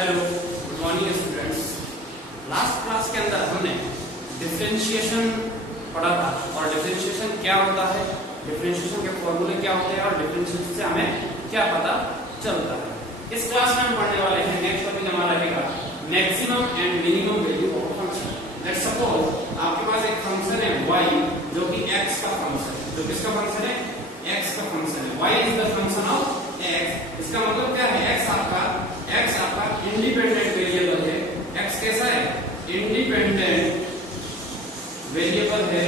Hello, good morning students. Last class के अंदर हमने डिफरेंशिएशन पढ़ा था और डिफरेंशिएशन क्या होता है, डिफरेंशिएशन के फॉर्मूले क्या होते हैं और डिफरेंशिएशन से हमें क्या पता चलता है। इस क्लास में हम पढ़ने वाले हैं, नेक्स्ट टॉपिक हमारा रहेगा maximum and minimum value of function. Let's suppose आपके पास एक फंक्शन है y जो कि x का फंक्शन है। जो किसका फंक्शन है? x का फंक्शन है। y is the function of x। इसका मतलब क्या है? x आपका इंडिपेंडेंट वेरिएबल है। x कैसा है? इंडिपेंडेंट वेरिएबल है,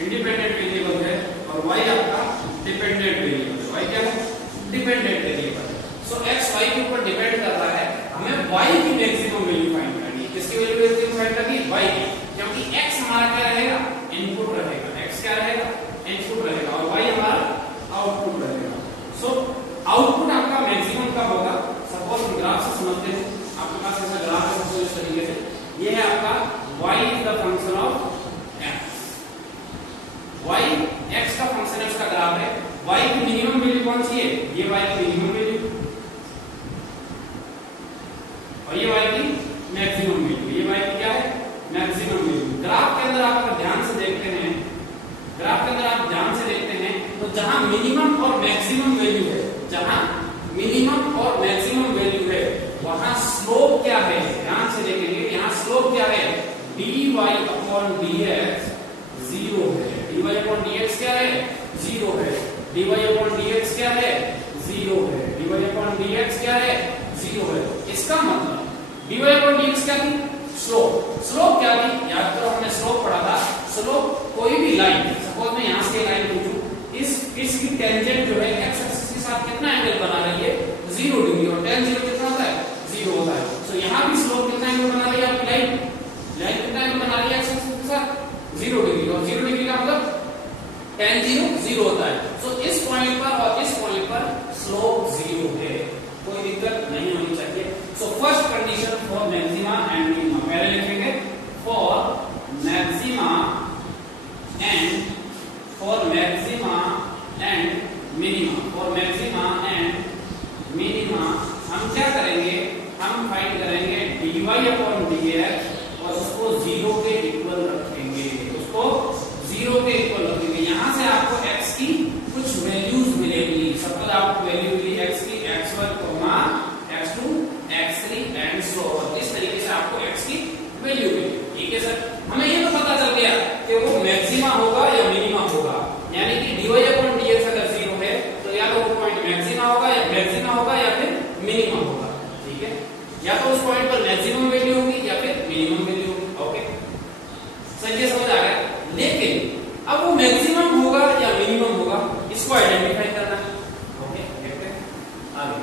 इंडिपेंडेंट वेरिएबल है और y आपका डिपेंडेंट वेरिएबल है। y क्या है? डिपेंडेंट वेरिएबल है। सो x y के ऊपर डिपेंड कर रहा है। हमें y की मैक्सिमम वैल्यू फाइंड करनी है। किसकी वैल्यू फाइंड करनी है? y की, क्योंकि x हमारा क्या रहेगा? इनपुट रहेगा। x क्या रहेगा? इनपुट रहेगा और y हमारा आउटपुट रहेगा। सो आउटपुट आपका मैक्सिमम कब होगा? सपोज हम ग्राफ से समझते हैं। आपके पास ऐसा ग्राफ है सपोज इस तरीके से। ये है आपका y is the function of x। y x का फंक्शन है, उसका ग्राफ है। y की मिनिमम वैल्यू कौन सी है? ये y की मिनिमम वैल्यू और ये y की मैक्सिमम वैल्यू। ये y की क्या है? Maximum value. ग्राफ के अंदर आप अगर ध्यान से देखते हैं, ग्राफ के अंदर आप ध्यान से देखते हैं तो जहां मिनिमम और मैक्सिमम वैल्यू है, जहां मिनिमम और मैक्सिमम वैल्यू है, वहां स्लोप क्या है? ध्यान से देखेंगे, यहां स्लोप क्या है? dy अपॉन dx 0 है। dy अपॉन dx क्या है? 0 है। dy अपॉन dx क्या है? 0 है। dy अपॉन dx क्या है? 0 है। इसका मतलब dy अपॉन dx क्या थी? स्लोप। स्लोप क्या थी? याद करो, हमने स्लोप पढ़ा था। स्लोप कोई भी लाइन, सपोज मैं यहां से लाइन खींचूं, इसकी टेंजेंट जो है x एक्सिस के साथ कितना एंगल बना रही है? 0 डिग्री। और tan 0 कितना होता है? 0 होता है। सो यहां भी स्लोप कितना एंगल बना रही है आपकी लाइन? लाइन कितना एंगल बना रही है x एक्सिस के साथ? 0 डिग्री। और 0 डिग्री का मतलब tan 0 0 होता है। सो इस पॉइंट पर और इस पॉइंट पर स्लोप 0 है, कोई दिक्कत नहीं होनी चाहिए। So first condition for maxima and minima, पहले लिखेंगे for maxima and minima. For maxima and minima हम क्या करेंगे? हम फाइंड करेंगे dy अपॉन dx और उसको 0 के इक्वल रखेंगे। उसको 0 के इक्वल रखेंगे। यहां से आपको x की कुछ वैल्यूज मिलेगी। सपोज आपको वैल्यू मिली x की x1, x2, x3 and so on. इस तरीके से आपको x की वैल्यू मिली। ठीक है सर, हमें ये तो पता चल गया कि वो मैक्सिमा होगा या मिनिमा होगा। यानी कि dy अपॉन dx अगर 0 है तो या तो वो पॉइंट मैक्सिमा होगा या फिर मिनिमा होगा। ठीक है, या तो उस पॉइंट पर मैक्सिमम वैल्यू होगी या फिर मिनिमम वैल्यू होगी। ओके सर, ये समझ आ गया। लेकिन अब वो मैक्सिमम होगा या मिनिमम होगा, इसको आइडेंटिफाई करना है। ओके, देखते हैं आगे।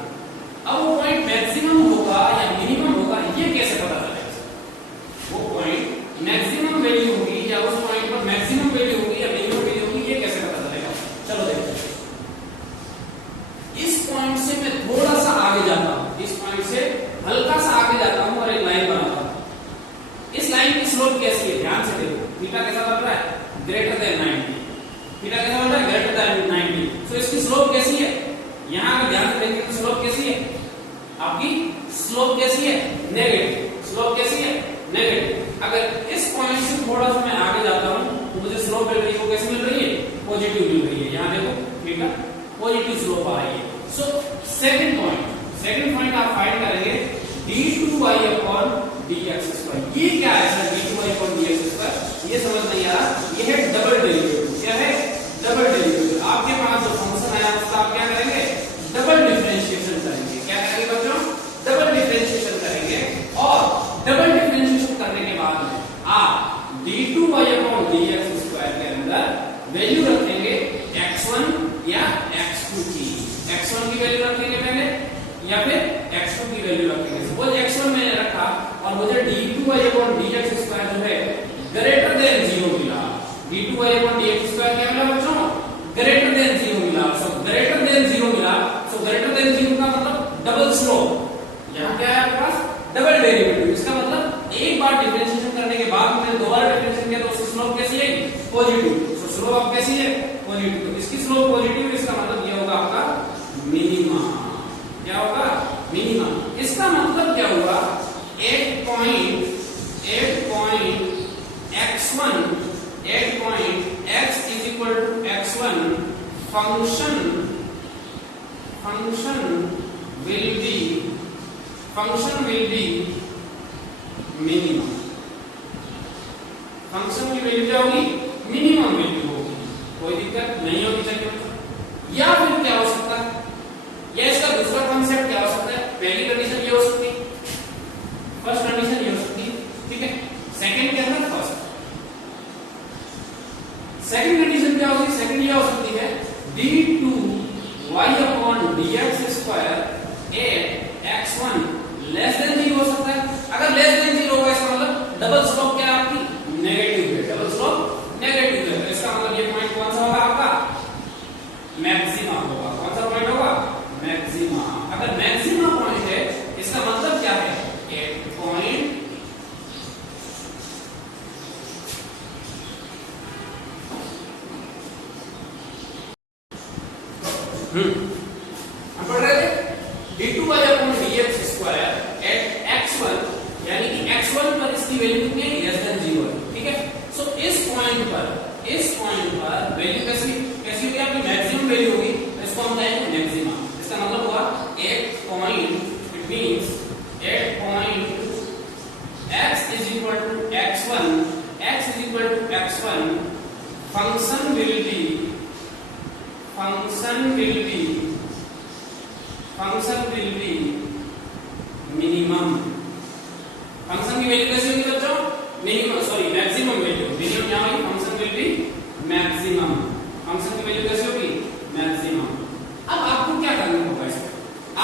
अब वो पॉइंट मैक्सिमम होगा या मिनिमम होगा, ये कैसे पता चलेगा? वो पॉइंट मैक्सिमम वैल्यू होगी या उस पॉइंट पर मैक्सिमम वैल्यू होगी या मिनिमम वैल्यू होगी, ये कैसे पता चलेगा? चलो देखते हैं। इस पॉइंट से मैं थोड़ा सा आगे जाता हूं, इस पॉइंट से हल्का सा आगे जाता हूं और एक लाइन बनाता हूं। इस लाइन की स्लोप कैसी है? ध्यान से देखो। थीटा कैसा बन रहा है? Greater than 90। थीटा कैसा बन रहा है? Greater than 90। सो इसकी स्लोप कैसी है? यहां अगर ध्यान से देखें तो स्लोप कैसी है? आपकी स्लोप कैसी है? नेगेटिव। स्लोप कैसी है? नेगेटिव। अगर इस पॉइंट से थोड़ा सा मैं आगे जाता हूं तो मुझे स्लोप मिल रही है, वो कैसी मिल रही है? पॉजिटिव मिल रही है। यहां देखो, ठीक है, पॉजिटिव स्लोप आ रही है। सो सेकंड पॉइंट आप फाइंड करेंगे d2y अपॉन dx²। ये क्या है सर? d2y अपॉन dx², ये समझ नहीं आ रहा। ये है डबल डेरिवेटिव। क्या है? Double derivative. आपके पास जो फंक्शन आया उसका आप क्या करेंगे? डबल डिफरेंशिएशन करेंगे। क्या करेंगे बच्चों? डबल डिफरेंशिएशन करेंगे। और डबल डिफरेंशिएशन करने के बाद में आप d2y अपॉन dx² के अंदर वैल्यू रखेंगे x1 या x2 की। x1 की वैल्यू रखेंगे पहले या फिर x2 की वैल्यू रखेंगे। सपोज x1 मैंने रखा और मुझे d2y अपॉन dx² जो है ग्रेटर देन 0 मिला। d2y अपॉन dx² क्या मिला बच्चों? ग्रेटर देन 0 मिला। सो ग्रेटर देन 0 मिला। सो ग्रेटर देन 0 का मतलब डबल स्लोप। यहां क्या है आपके पास? Double derivative. इसका मतलब एक बार डिफरेंशिएशन करने के बाद मैंने दोबारा डिफरेंशिएशन किया तो उसकी स्लोप कैसी है? पॉजिटिव। सो स्लोप अब कैसी है? पॉजिटिव। तो इसकी स्लोप पॉजिटिव, इसका मतलब ये होगा आपका मिनिमा। क्या होगा? मिनिमम। इसका मतलब क्या हुआ, 8 point x1 x is equal to x1 function will be minimum। Function की वैल्यू क्या होगी, मिनिमम वैल्यू होगी, कोई दिक्कत नहीं होगी चाहिए। या फिर क्या हो सकता है, या इसका दूसरा कॉन्सेप्ट क्या हो सकता है, पहली कंडीशन ये हो सकती है, फर्स्ट कंडीशन ये हो सकती है, ठीक है, सेकंड के अंदर फर्स्ट। सेकंड कंडीशन क्या होगी, सेकंड ये हो सकती है d2y/dx² x1 लेस देन 0 हो सकता है। अगर लेस देन 0 होगा इसका मतलब डबल स्लोप क्या है आपकी, नेगेटिव है, डबल स्लोप नेगेटिव है, तो इसका मतलब ये पॉइंट कौन सा होगा आपका, मैक्सिमा होगा। कौन सा पॉइंट होगा, मैक्सिमा। अगर मैक्सिमा पॉइंट है इसका मतलब क्या है, एक पॉइंट हम पढ़ रहे थे d2y/dx² at x1, यानी कि x1 पर इसकी वैल्यू कितनी है, लेस देन 0 है, ठीक है। सो इस पॉइंट पर वैल्यू कैसी होगी आपकी, मैक्सिमम वैल्यू होगी, तो इसको हम कहेंगे मैक्सिमा। इसका मतलब हुआ एक पॉइंट, इट मींस एक point x is equal to x1 function will be minimum। Function की वैल्यू कैसी होगी बच्चों, minimum, sorry maximum value, minimum यहां होगी, function will be maximum. Function की वैल्यू कैसी होगी, मैक्सिमम। अब आपको क्या करना होगा, इसमें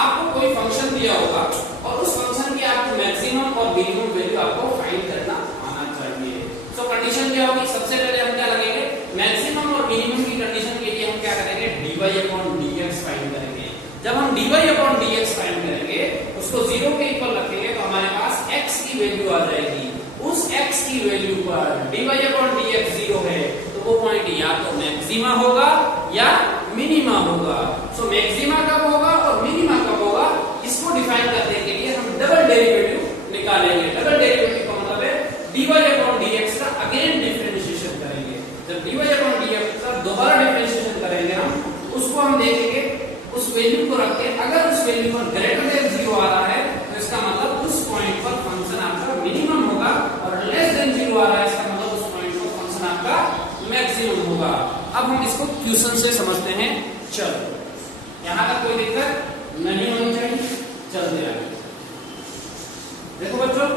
आपको कोई फंक्शन दिया होगा और उस फंक्शन की आपको मैक्सिमम और मिनिमम वैल्यू आपको फाइंड करना आना चाहिए। सो कंडीशन क्या होगी, सबसे पहले हम क्या लगेंगे, मैक्सिमम और मिनिमम की कंडीशन के लिए हम क्या करेंगे, dy/dx फाइंड करेंगे। जब हम dy/dx फाइंड करेंगे, उसको 0 के इक्वल रखेंगे, तो हमारे पास x की वैल्यू आ जाएगी। उस x की वैल्यू पर dy/dx 0 है, तो वो पॉइंट या तो मैक्सिमा होगा या मिनिमा होगा। सो मैक्सिमा कब होगा और मिनिमा कब होगा, इसको डिफाइन करने के लिए हम डबल डेरिवेटिव निकालेंगे। डबल डेरिवेटिव का मतलब है dy/dx का अगेन डिफरेंशिएशन करेंगे। जब dy/dx का दोबारा डिफरेंशिएशन करेंगे हम, उसको हम देखेंगे, उस वैल्यू को रख के अगर उस वैल्यू पर ग्रेटर देन 0 आ रहा है, तो इसका मतलब उस पॉइंट पर फंक्शन आपका मिनिमम होगा, और लेस देन 0 आ रहा है, इसका मतलब उस पॉइंट पर फंक्शन आपका मैक्सिमम होगा। अब हम इसको क्वेश्चन से समझते हैं। चलो, यहां तक कोई दिक्कत नहीं होनी चाहिए, चलते आगे। देखो बच्चों,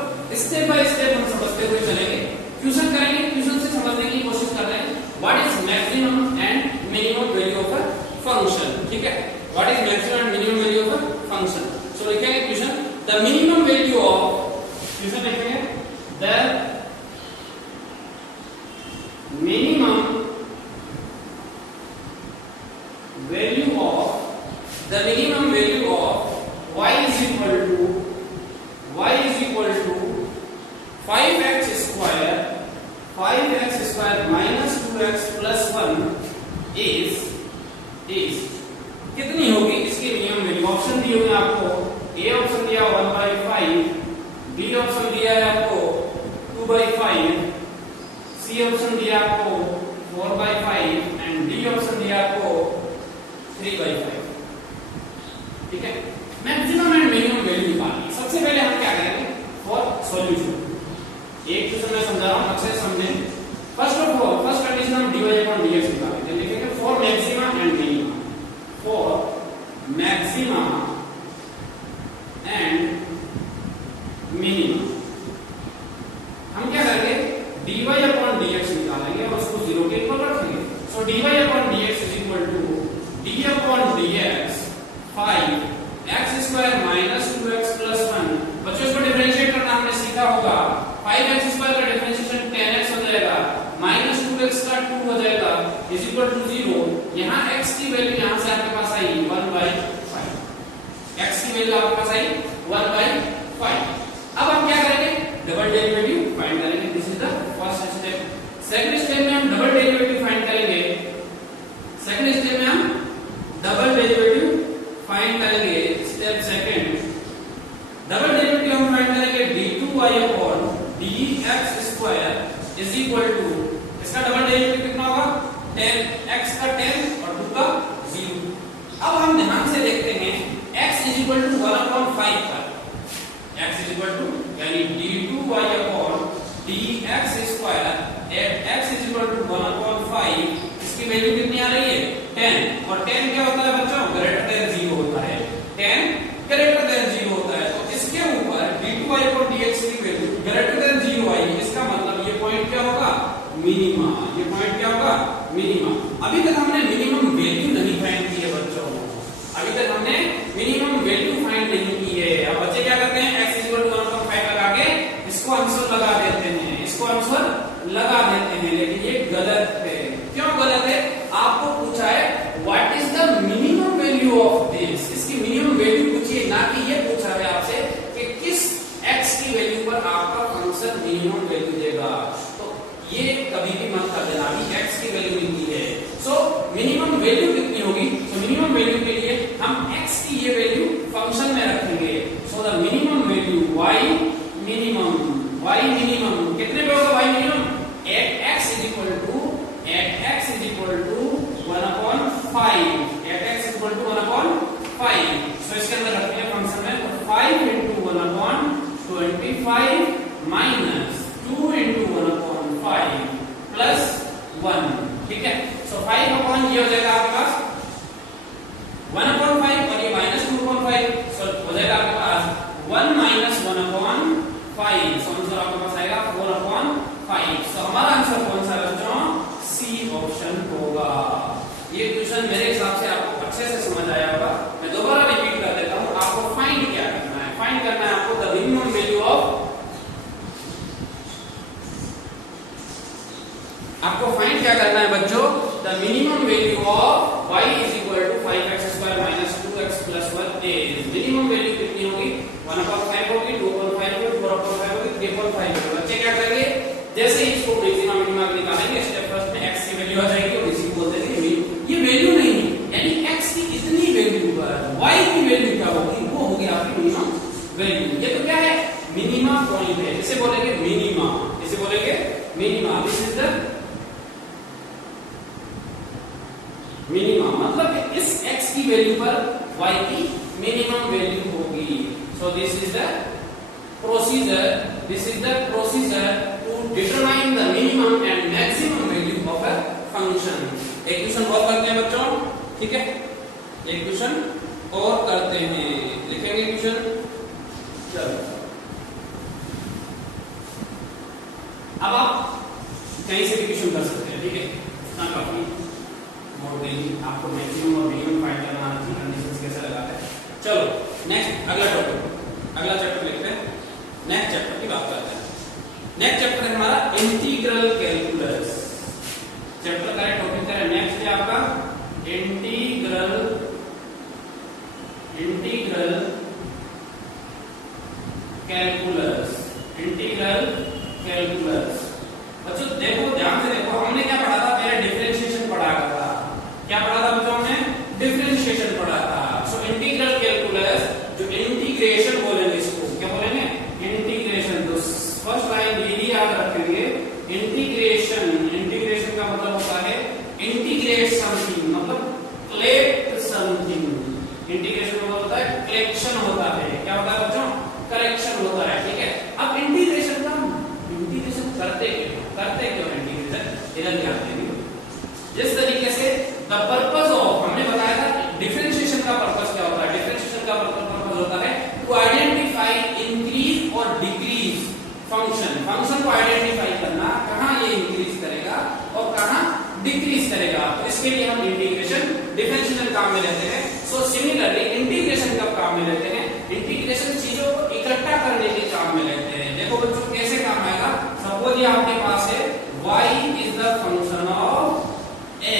स्टेप बाय स्टेप हम समझते हुए चलेंगे, क्वेश्चन करेंगे, क्वेश्चन से समझने की कोशिश कर रहे हैं। What is maximum and minimum value of a function, ठीक है, what is maximum and minimum value of a function. So लिखेंगे question, the minimum value of, question लिखेंगे the minimum value of y is equal to 5x square minus 2x plus 1 is कितनी होगी, इसकी minimum value. Option दिए हुए आपको, A option दिया 1/5, B option दिया है आपको 2/5, सी ऑप्शन दिया आपको 4/5 एंड डी ऑप्शन दिया आपको 3/5, ठीक है। मैक्सिमम एंड मिनिमम वैल्यू निकालनी। सबसे पहले हम क्या करेंगे, फॉर सॉल्यूशन, एक क्वेश्चन मैं समझा रहा हूं, अच्छे से समझें। First of all, first condition हम dy/dx निकालेंगे, लिखेंगे for maxima and minima, for maxima and minima. हम क्या करेंगे, dy/dx निकालेंगे और उसको 0 के इक्वल रखेंगे। सो dy/dx is equal to d/dx 5x² minus 2x plus 1। बच्चों, इसको डिफरेंशिएट करना हमने सीखा होगा। 5x² का डिफरेंशिएशन 10x हो जाएगा, minus 2x का 2 हो जाएगा, is equal to 0। यहाँ x की वैल्यू यहाँ से आपके पास आई 1/5, x की वैल्यू आपके पास आई 1/5। अब हम क्या करेंगे, डबल डेरिवेटिव फाइंड करेंगे। This is the first step. Second step में हम डबल डेरिवेटिव फाइंड करेंगे। Step second, is equal to, इसका डबल डेरिवेटिव कितना होगा 10, x का 10 और 2 का 0। अब हम ध्यान से देखते हैं x इज इक्वल टू 1/5 पर, x इज इक्वल टू यानी d2y upon dx square at x is equal to 1/5, इसकी वैल्यू कितनी आ रही है 10, और 10 क्या होता है बच्चों ग्रेटर देन 0 होता है, 10 ग्रेटर देन 0 होता है। तो इसके ऊपर d2y अपॉन dx की वैल्यू ग्रेटर देन 0 आएगी, इसका मतलब ये पॉइंट क्या होगा मिनिमा, ये पॉइंट क्या होगा मिनिमा। अभी तक हमने मिनिमम वैल्यू नहीं फाइंड की है बच्चों, अभी तक हमने मिनिमम वैल्यू फाइंड नहीं की है। अब बच्चे क्या करते हैं x 1/5 लगा के इसको आंसर लगा देते हैं, इसको आंसर लगा देते हैं, लेकिन ये गलत है। क्यों गलत है? आपको पूछा है what is the minimum value of this, इसकी मिनिमम वैल्यू पूछिए, ना कि ये पूछा है आपसे कि किस x की वैल्यू पर आपका फंक्शन मिनिमम वैल्यू देगा। तो ये कभी भी मत कर देना, अभी x की वैल्यू मिलती है, सो मिनिमम वैल्यू कितनी होगी, तो मिनिमम वैल्यू के लिए हम x की ये वैल्यू फंक्शन में रखेंगे। So the minimum value y minimum कितने पे होगा y minimum at x is equal to 1/5, at x is equal to 1/5। So इसके अंदर रखेंगे फंक्शन में, तो 5 into 1/25 माइनस 2 into 1/5 प्लस 1, ठीक है। सो 5 अपॉन ये हो जाएगा आपके पास 1/5 और ये माइनस 2/5, सो हो जाएगा आपके पास 1 माइनस 1/5, सो आंसर आपके पास आएगा 4/5। सो हमारा आंसर कौन सा बच्चों सी ऑप्शन होगा। ये क्वेश्चन मेरे हिसाब से आपको अच्छे से समझ आया होगा। मैं दोबारा रिपीट कर देता हूं, आपको फाइंड क्या करना है, फाइंड करना है आपको द मिनिमम वैल्यू ऑफ, आपको फाइंड क्या करना है बच्चों the minimum value of y is equal to 5x² minus 2x plus 1 is, minimum value कितनी होगी 1/5 होगी, 2/5 होगी, 4/5 होगी, 3/5 होगी। बच्चे क्या करेंगे जैसे ही इसको मैक्सिमा मिनिमा निकालेंगे, स्टेप फर्स्ट में x की वैल्यू आ जाएगी और इसी को बोल देंगे ये वैल्यू नहीं है, यानी x की इतनी वैल्यू पर y की वैल्यू क्या होगी वो होगी आपकी मिनिमम वैल्यू। ये तो क्या है मिनिमा पॉइंट है, इसे बोलेंगे मिनिमा, इसे बोलेंगे minima. This is the minima, मतलब इस x की वैल्यू पर y की मिनिमम वैल्यू होगी। So this is the procedure to determine the minimum and maximum value of a function. एक क्वेश्चन और करते हैं बच्चों, ठीक है, एक क्वेश्चन और करते हैं, लिखेंगे क्वेश्चन, चलो। अब आप कहीं से भी क्वेश्चन कर सकते हैं, ठीक है, इतना काफी मोड देंगे आपको मैक्सिमम और मिनिमम फाइंड करना आना चाहिए, कंडीशंस कैसे लगाते हैं। चलो नेक्स्ट अगला टॉपिक, अगला चैप्टर लिखते हैं, नेक्स्ट चैप्टर की बात करते हैं। नेक्स्ट चैप्टर है हमारा इंटीग्रल कैलकुलस, चैप्टर का टॉपिक है नेक्स्ट है आपका इंटीग्रल कैलकुलस, इंटीग्रल कैलकुलस। बच्चों देखो ध्यान से देखो, हमने क्या पढ़ा था पहले डिफरेंशिएशन पढ़ा था, क्या पढ़ा था बच्चों हमने डिफरेंशिएशन पढ़ा था। सो इंटीग्रल कैलकुलस जो इंटीग्रेशन बोलेंगे इसको क्या बोलेंगे इंटीग्रेशन। तो फर्स्ट लाइन ये याद रखेंगे इंटीग्रेशन, इंटीग्रेशन का मतलब होता है इंटीग्रेट समथिंग, मतलब कलेक्ट समथिंग। इंटीग्रेशन का मतलब होता है कलेक्शन होता है, क्या होता है बच्चों करेक्शन होता है, ठीक है। अब इंटीग्रेशन करते क्यों इंटीग्रेशन इधर ध्यान देंगे। जिस तरीके से द पर्पस ऑफ, हमने बताया था डिफरेंशिएशन का पर्पस क्या होता है, डिफरेंशिएशन का पर्पस होता है टू आइडेंटिफाई इंक्रीज और डिक्रीज फंक्शन, फंक्शन को आइडेंटिफाई करना कहां ये इंक्रीज करेगा और कहां डिक्रीज करेगा। तो इसके लिए हम इंटीग्रेशन डिफरेंशिएशन काम में लेते हैं। सो सिमिलरली इंटीग्रेशन कब काम में लेते हैं, इंटीग्रेशन चीजों को इकट्ठा करने के काम में लेते हैं। देखो बच्चों कैसे काम आएगा, सपोज ये आपके पास है y is the function of x,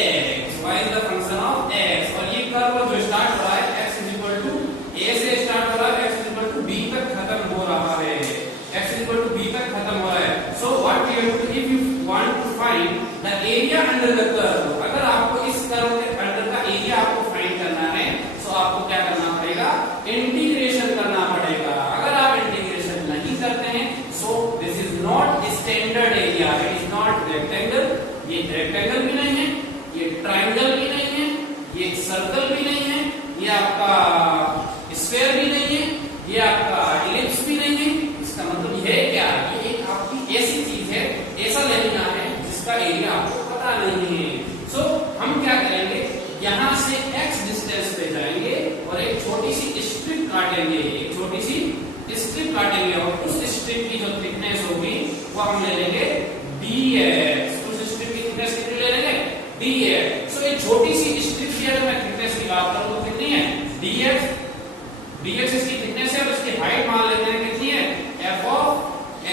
y is the function of x, और ये कर्व जो स्टार्ट हो रहा है x is equal to a से स्टार्ट हो रहा है, x is equal to b तक खत्म हो रहा है, x is equal to b तक खत्म हो रहा है। So what we have to, if you want to find the area under the curve, अगर आपको इस कर्व के अंडर का एरिया आपको फाइंड करना है, सो आपको क्या करना पड़ेगा इंटीग्रेशन करना पड़ेगा। अगर आप इंटीग्रेशन नहीं करते हैं, सो this is not standard area, it is ये आपका इलिप्स भी नहीं है। इसका मतलब ये है क्या, ये एक आपकी ऐसी चीज है, ऐसा लेना है जिसका एरिया आपको पता नहीं है। सो हम क्या करेंगे, यहाँ से x डिस्टेंस पे जाएंगे और एक छोटी सी स्ट्रिप काटेंगे, एक छोटी सी स्ट्रिप काटेंगे और उस स्ट्रिप की जो थिकनेस होगी वो हम ले लेंगे dx। उस स्ट्रिप की थिकनेस कितनी ले लेंगे, dx। सो एक छोटी सी स्ट्रिप की अगर मैं थिकनेस की बात करूं तो कितनी है, dx। dx इसकी थिकनेस है और इसकी हाइट मान लेते हैं कितनी है, f ऑफ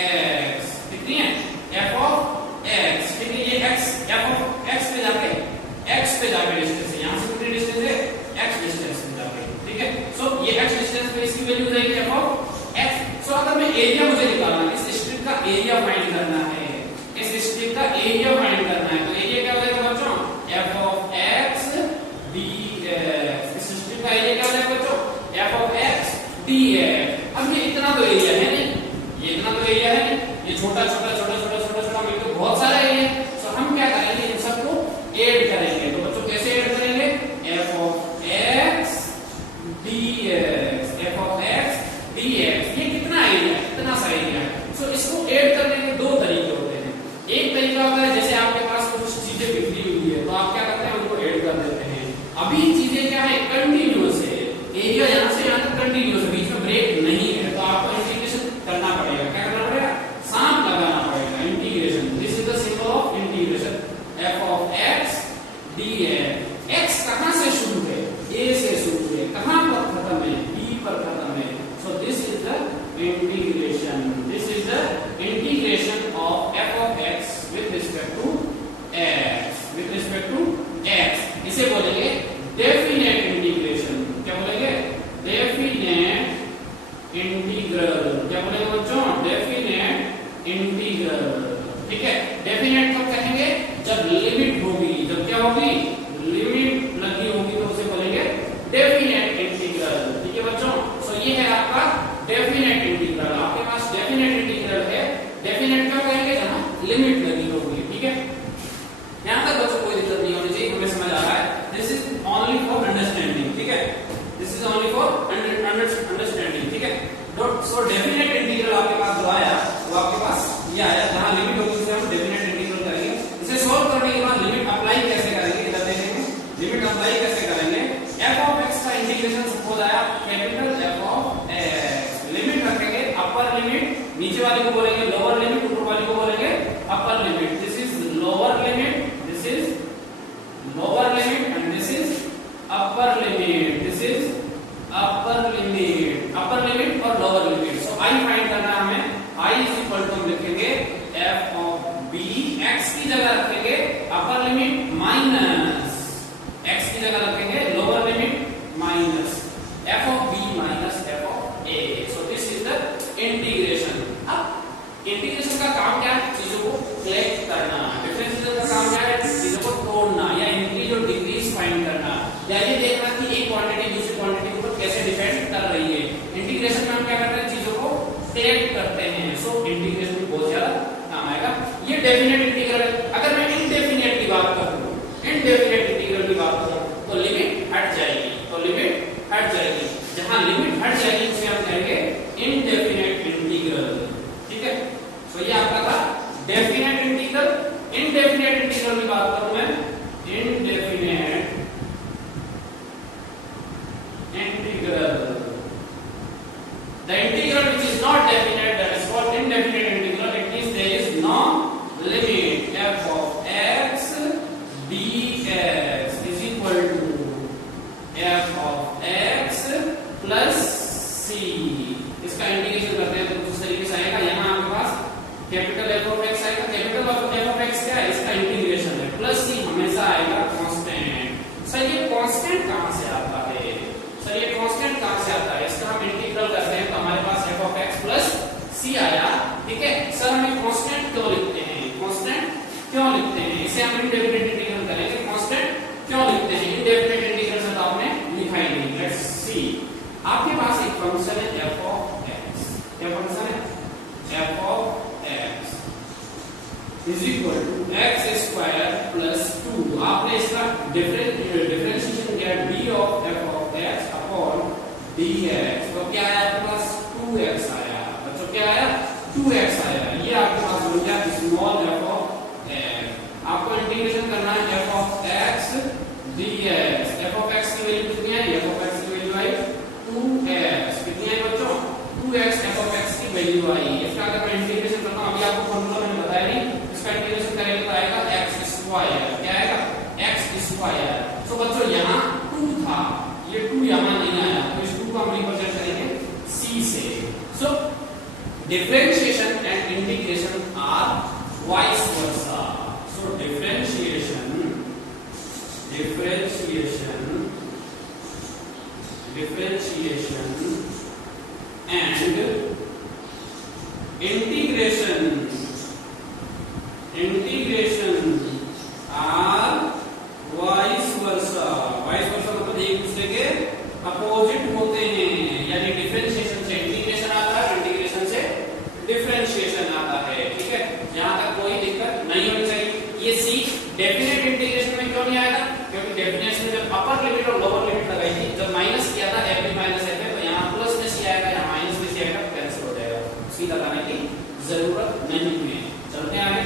x। कितनी है, f ऑफ x। ठीक है, ये x f ऑफ x पे जाके डिस्टेंस है, यहां से कितनी डिस्टेंस है, x डिस्टेंस पे जाके। ठीक है, सो ये x डिस्टेंस पे इसकी वैल्यू रहेगी f ऑफ x। सो अगर मैं एरिया मुझे निकालना है, इस स्ट्रिप का एरिया फाइंड करना है, इस स्ट्रिप का एरिया फाइंड करना है, तो एरिया क्या हो जाएगा बच्चों, f ऑफ x dx। इस स्ट्रिप का एरिया क्या हो जाएगा बच्चों, f ऑफ x dx। अब ये इतना तो एरिया है नहीं, ये इतना तो एरिया है नहीं, ये छोटा छोटा छोटा छोटा छोटा छोटा मिलकर बहुत सारा एरिया है। सो हम क्या करेंगे, इन सबको ऐड करेंगे। तो बच्चों कैसे ऐड करेंगे, f of x dx, f of x dx। ये कितना एरिया है, इतना सा एरिया है। सो इसको ऐड करने के दो तरीके होते हैं। एक तरीका होता है जैसे आपके पास कुछ चीजें बिखरी हुई है तो आप क्या करते हैं, उनको ऐड कर देते हैं। अभी चीजें क्या है, कंटिन्यूअस है, एरिया यहाँ से यहाँ तक कंटिन्यूअस है, बीच में ब्रेक नहीं है, तो आपको इंटीग्रेशन करना पड़ेगा। क्या करना पड़ेगा, सांप लगाना पड़ेगा, integration. This is the symbol of integration, f of x dx। x कहां से शुरू है, a से शुरू है, कहां पर खत्म है, b पर खत्म है। So this is the integration, this is the integration of f of x with respect to x, with respect to x। इसे बोलेंगे डेफिनेट इंटीग्रेशन। क्या बोलेंगे, डेफिनेट इंटीग्रल। क्या बोलेंगे बच्चों, डेफिनेट इंटीग्रल। ठीक है, डेफिनेट कब कहेंगे, जब लिमिट होगी, जब क्या होगी, लिमिट लगी होगी, तो उसे बोलेंगे डेफिनेट इंटीग्रल। ठीक है बच्चों, सो ये है आपका डेफिनेट इंटीग्रल। आपके पास डेफिनेट इंटीग्रल है, डेफिनेट कब कहेंगे, जहां लिमिट लगी होगी। ठीक है, यहां तक बच्चों कोई दिक्कत नहीं होनी चाहिए, हमें समझ आ रहा है। This is only for understanding. ठीक है, this is only for understanding. ठीक है, सो डेफिनेट इंटीग्रल आपके पास जो आया वो आपके पास ये आया, जहां लिमिट होगी उसे हम डेफिनेट इंटीग्रल करेंगे। इसे सॉल्व करने के बाद लिमिट अप्लाई कैसे करेंगे, इधर देखेंगे लिमिट अप्लाई कैसे करेंगे। f ऑफ x का इंटीग्रेशन सपोज आया capital f of x। Limit रखेंगे, अपर लिमिट, नीचे वाले को बोलेंगे लोअर लिमिट, ऊपर वाले को बोलेंगे upper limit. This is lower limit, this is lower limit and this is upper limit, this is upper limit, upper limit और lower limit. So i find करना है हमें, i इज इक्वल टू लिखेंगे f of b, x की जगह रखेंगे upper limit minus, x की जगह रखेंगे lower limit minus f of b minus f of a। So this is the integration. अब इंटीग्रेशन का काम क्या है, चीजों को कलेक्ट करना। डिफरेंशिएशन का काम क्या है, चीजों को तोड़ना या इंक्रीज और डिक्रीज फाइंड करना, या ये देखना कि एक क्वांटिटी दूसरी क्वांटिटी के ऊपर कैसे डिपेंड कर रही है। इंटीग्रेशन में हम क्या करते हैं, चीजों को कलेक्ट करते हैं। सो इंटीग्रेशन में बहुत ज्यादा काम आएगा। ये डेफिनेट इंटीग्रल है। अगर मैं इनडेफिनेट की बात करूं, इनडेफिनेट इंटीग्रल की बात करूं तो लिमिट हट जाएगी, तो लिमिट हट जाएगी। जहां लिमिट हट जाएगी उसे हम कहेंगे इनडेफिनेट इंटीग्रल। ठीक है, सो ये आपका था डेफिनेट इंटीग्रल। इनडेफिनेट इंटीग्रल की बात करूं मैं, indefinite integral, the integral which is not definite, that is called indefinite integral. It means there is no limit. f of x dx is equal to f of x plus c। इसका integration करते हैं तो कुछ तरीके से आएगा। यहाँ आपके पास कैपिटल f of x आएगा, कैपिटल f of x क्या है, इसका इंटीग्रेशन है, प्लस c हमेशा आएगा कांस्टेंट। सर ये कांस्टेंट कहां से आता है, सर ये कांस्टेंट कहां से आता है, इसका हम इंटीग्रल करते हैं तो हमारे पास f of x plus c आया। ठीक है, सर हम कांस्टेंट क्यों लिखते हैं, कांस्टेंट क्यों लिखते हैं, इसे हम इंडेफिनेट इंटीग्रल करेंगे, कांस्टेंट क्यों लिखते हैं, इंडेफिनेट इंटीग्रल से तो आपने लिखा ही नहीं। लेट्स सी, आपके पास एक फंक्शन है f of x, क्या फंक्शन है, f of x is equal to x square plus 2। आपने इसका डिफरेंशिएशन किया d of f of x upon dx, तो क्या है आपके पास स्मॉल एफ ऑफ एक्स। आपको इंटीग्रेशन करना है f of x dx। F of x की वैल्यू कितनी है? एफ ऑफ एक्स की वैल्यू आई 2x। कितनी है बच्चों? 2x एफ ऑफ एक्स की वैल्यू आई। इसका अगर मैं इंटीग्रेशन करता हूं, अभी आपको फॉर्मूला मैंने बताया नहीं, इसका इंटीग्रेशन करेंगे तो आएगा x स्क्वायर। क्या आएगा? x square. तो बच्चों यहां 2 था, ये 2 यहां नहीं आया, तो इस 2 को हम रिप्रेजेंट करेंगे c से। So differentiation and integration are vice versa. So differentiation and integration are vice versa। vice versa मतलब एक दूसरे के अपोजिट होते हैं, यानी डिफरेंशिएशन से इंटीग्रेशन आता है, इंटीग्रेशन से डिफरेंशिएशन आता है। ठीक है, यहां तक कोई दिक्कत नहीं होनी चाहिए। ये सी डेफिनेट इंटीग्रेशन में क्यों नहीं आया था? क्योंकि डेफिनेशन में जब अपर लिमिट और लोअर लिमिट लगाई थी, जब माइनस किया था f माइनस f है, तो यहाँ प्लस में सी आएगा, यहाँ माइनस में सी आएगा, कैंसिल हो जाएगा, सी लगाने की जरूरत नहीं है। चलते हैं आगे।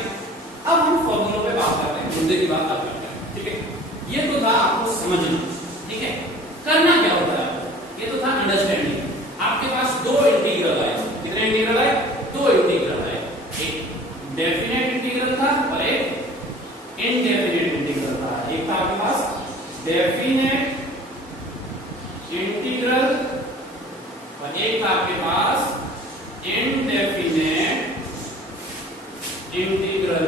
अब हम फॉर्मूलों पे बात करते हैं, मुद्दे की बात करते हैं। ठीक है, ये तो था आपको समझना। ठीक है, करना क्या होता है? ये तो था अंडरस्टैंडिंग। आपके पास दो इंटीग्रल आए। कितने इंटीग्रल आए? दो इंटीग्रल आए। एक डेफिनेट इंटीग्रल था और एक इनडेफिनेट इंटीग्रल था। एक था आपके पास डेफिनेट इंटीग्रल और एक था आपके पास इनडेफिनेट इंटीग्रल।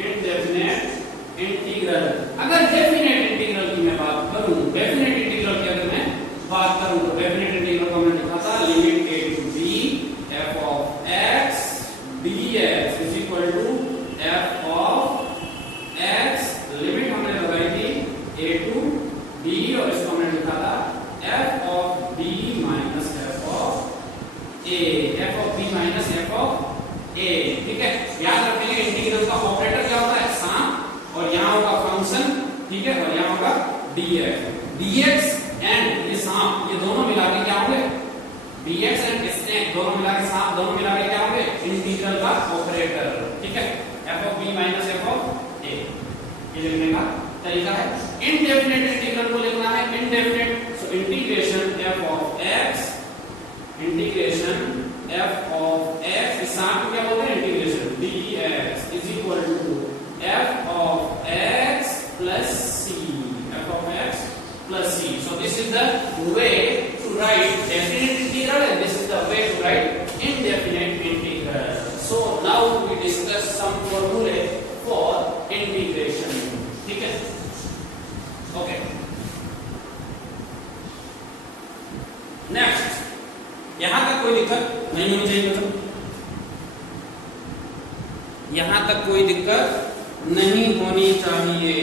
Indefinite integral. अगर डेफिनेट इंटीग्रल की मैं बात करूं, डेफिनेट इंटीग्रल की अगर मैं बात करूं, तो डेफिनेट इंटीग्रल को मैंने लिखा था limit a to b f of x dx is equal to f of x। Limit हमने लगाई थी a to b और इसको हमने लिखा था f of b minus f of a। f of b minus f of a। ठीक है, याद रखेंगे इंटीग्रल का ऑपरेटर क्या होता है? सम। और यहां होगा फंक्शन। ठीक है, और यहां होगा dx एंड ये सम, ये दोनों मिला के क्या होंगे? dx एंड इसने दोनों मिला के सम, दोनों मिला के क्या होंगे? इंटीग्रल का ऑपरेटर। ठीक है, f of b minus f of a। ये लिखने का तरीका है। इनडेफिनेट इंटीग्रल को लिखना है indefinite. So integration f of x, integration f of x, इस साथ को क्या बोलते हैं? Integration dx is equal to f of x plus c। f of x plus c। So this is the way to write definite integral and this is the way to write indefinite integral। So now we discuss some formulae for integration। ठीक है, okay. Next, यहां तक कोई दिक्कत नहीं होनी चाहिए बच्चों, यहां तक कोई दिक्कत नहीं होनी चाहिए।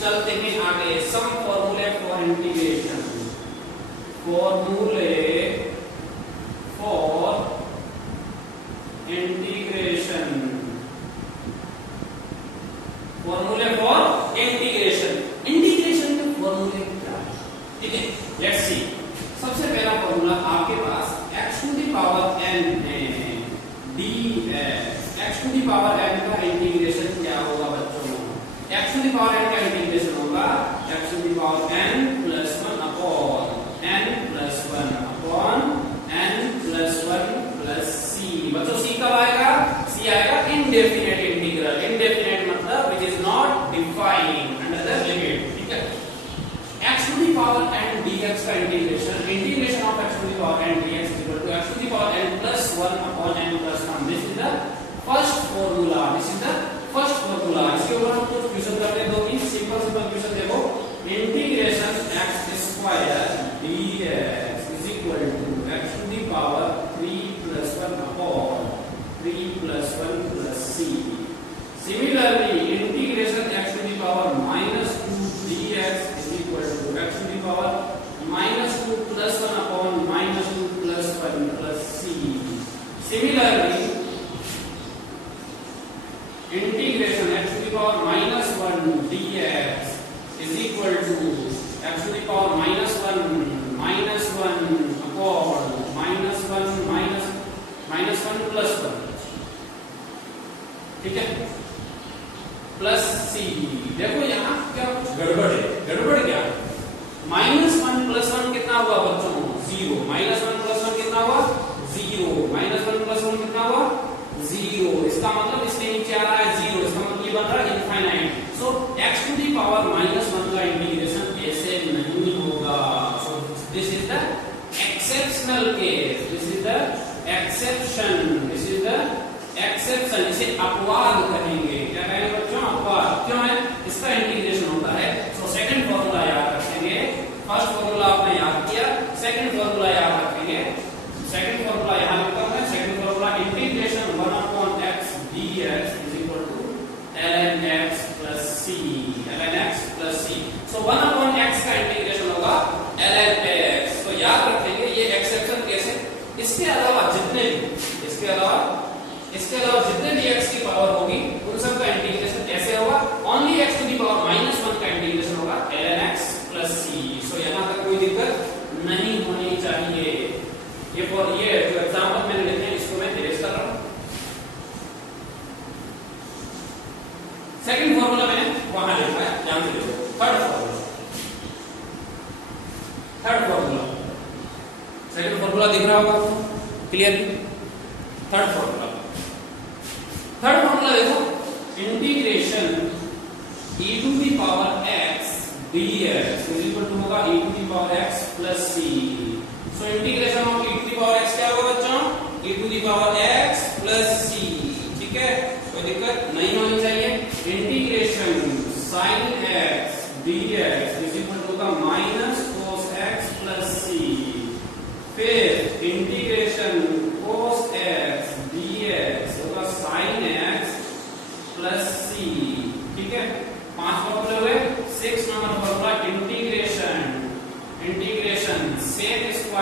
चलते हैं आगे। सम फॉर्मूले फॉर इंटीग्रेशन। फॉर्मूले फॉर इंटीग्रेशन। फॉर्मूले फॉर इंटीग्रेशन। इंटीग्रेशन के फॉर्मूले क्या है? ठीक है, लेट्स सी। सबसे पहला फॉर्मूला आपके पास x to the power n है, dx। x to the power n का इंटीग्रेशन क्या होगा बच्चों? x to the power n का इंटीग्रेशन होगा x to the power n plus 1 upon n plus 1 upon n plus 1 plus c। बच्चों c कब आएगा? c आएगा इनडेफिनेट इंटीग्रल। इनडेफिनेट मतलब which is not defined under the limit। ठीक है, x to the power n dx का integration, integration of x to the power n dx is equal to x to the power n plus 1 upon n plus 1। this is the first formula। this is the first formula। इसके ऊपर हम कुछ question करते हैं, दो तीन simple question देखो। Integration x square dx is equal to x to the power 3 plus 1 upon 3 plus 1 plus c। similarly integration x to the power minus 2 dx is equal to x to the power minus 2 plus 1 upon minus 2 plus 1 plus c। similarly integration x to the power minus 1 dx is equal to x to the power minus 1 upon minus 1 minus 1 plus 1। ठीक है, plus सी। देखो यहाँ क्या कुछ गड़बड़ है। गड़बड़ क्या? -1 + 1 कितना हुआ बच्चों? 0। -1 + 1 कितना हुआ? 0। -1 + 1 कितना हुआ? 0। इसका मतलब इसके नीचे आ रहा है 0, इसका मतलब ये बन रहा है इनफाइनाइट। सो x⁻1 का इंटीग्रेशन ऐसे नहीं होगा। सो this is the exceptional case, this is the exception, this is the exception. इसे अपवाद कहेंगे। क्या कहेंगे बच्चों? अपवाद। क्यों है? इसका इंटीग्रेशन होता है। सो सेकंड फॉर्मूला याद रखेंगे। फर्स्ट फॉर्मूला आपने याद किया, सेकंड फॉर्मूला याद रखेंगे। सेकंड फॉर्मूला यहां लिखता हूं मैं। Second formula integration 1/x dx ln x + c, ln x + c। सो 1/x का इंटीग्रेशन होगा ln x। तो याद रखेंगे ये एक्सेप्शन केस है। इसके अलावा जितने भी x की पावर होगी उन सब का इंटीग्रेशन ऐसे होगा। ओनली x⁻1 का इंटीग्रेशन होगा ln x + c। सो यहां तक कोई दिक्कत नहीं होनी चाहिए। ये जो एग्जांपल मैंने लिखे हैं इसको मैं इरेज कर रहा हूं। सेकंड फॉर्मूला मैंने वहां लिखा है, ध्यान से देखो। थर्ड फॉर्मूला सेकंड फॉर्मूला दिख रहा होगा क्लियरली। थर्ड फॉर्मूला देखो, इंटीग्रेशन e⁻x dx होगा e⁻x + c। So integration of e⁻x क्या होगा बच्चों? e⁻x + c। ठीक है, कोई दिक्कत नहीं होनी चाहिए। इंटीग्रेशन sin x dx होगा -cos x + c। फिर इंटीग्रेशन cos x dx होगा sin x + c। ठीक है, 5 फॉर्मूले हुए। 6 number formula integration sec²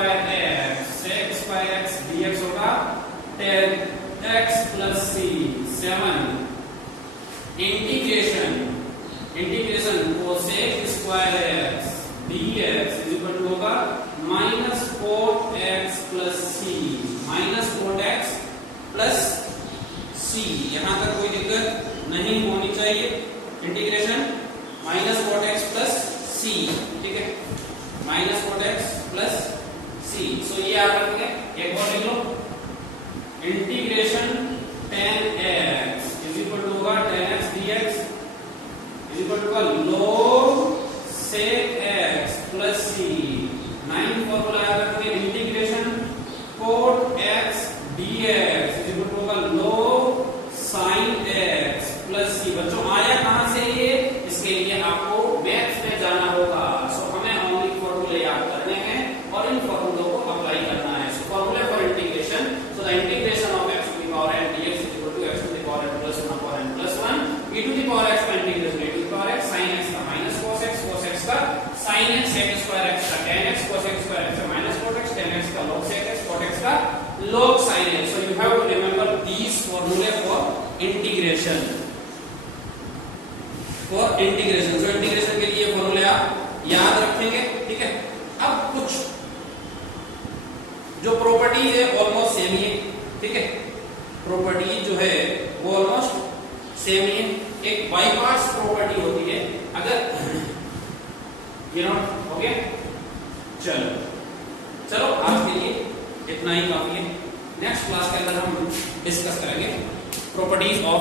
x dx होगा tan x + c। 7 integration cosec² x dx होगा -cot x + c, -cot x + c। यहां तक कोई दिक्कत नहीं होनी चाहिए। Integration -cot x + c। ठीक है, -cot x + c। सो ये याद रखेंगे। एक और लिख लो, इंटीग्रेशन tan x होगा tan x dx होगा log sec x + c। 9 formula याद रखेंगे, इंटीग्रेशन cot x dx होगा log sin x + c। बच्चों आया कहां से ये? इसके लिए आपको मैथ्स में जाना होगा। सो हमें ओनली फॉर्मूले याद करने हैं और इन फॉर्मूलों को अप्लाई करना है। सो फॉर्मूले for integration, so the integration of x⁻n dx x⁻n + 1/n + 1 e⁻x का इंटीग्रेशन e⁻x sin x का -cos x, cos x का sin x, sec² x का tan x, cosec² x का -cot x, tan x का log sec x, cot x का log sin x। so you have to remember these formula for integration so integration के लिए फॉर्मूले आप याद रखेंगे। ठीक है, अब कुछ जो प्रॉपर्टीज है ऑलमोस्ट सेम ही है। ठीक है, प्रॉपर्टीज जो है वो ऑलमोस्ट सेम ही है। एक बाई पार्ट्स प्रॉपर्टी होती है, अगर ओके। चलो आज के लिए इतना ही काफी है। नेक्स्ट क्लास के अंदर हम डिस्कस करेंगे प्रॉपर्टीज ऑफ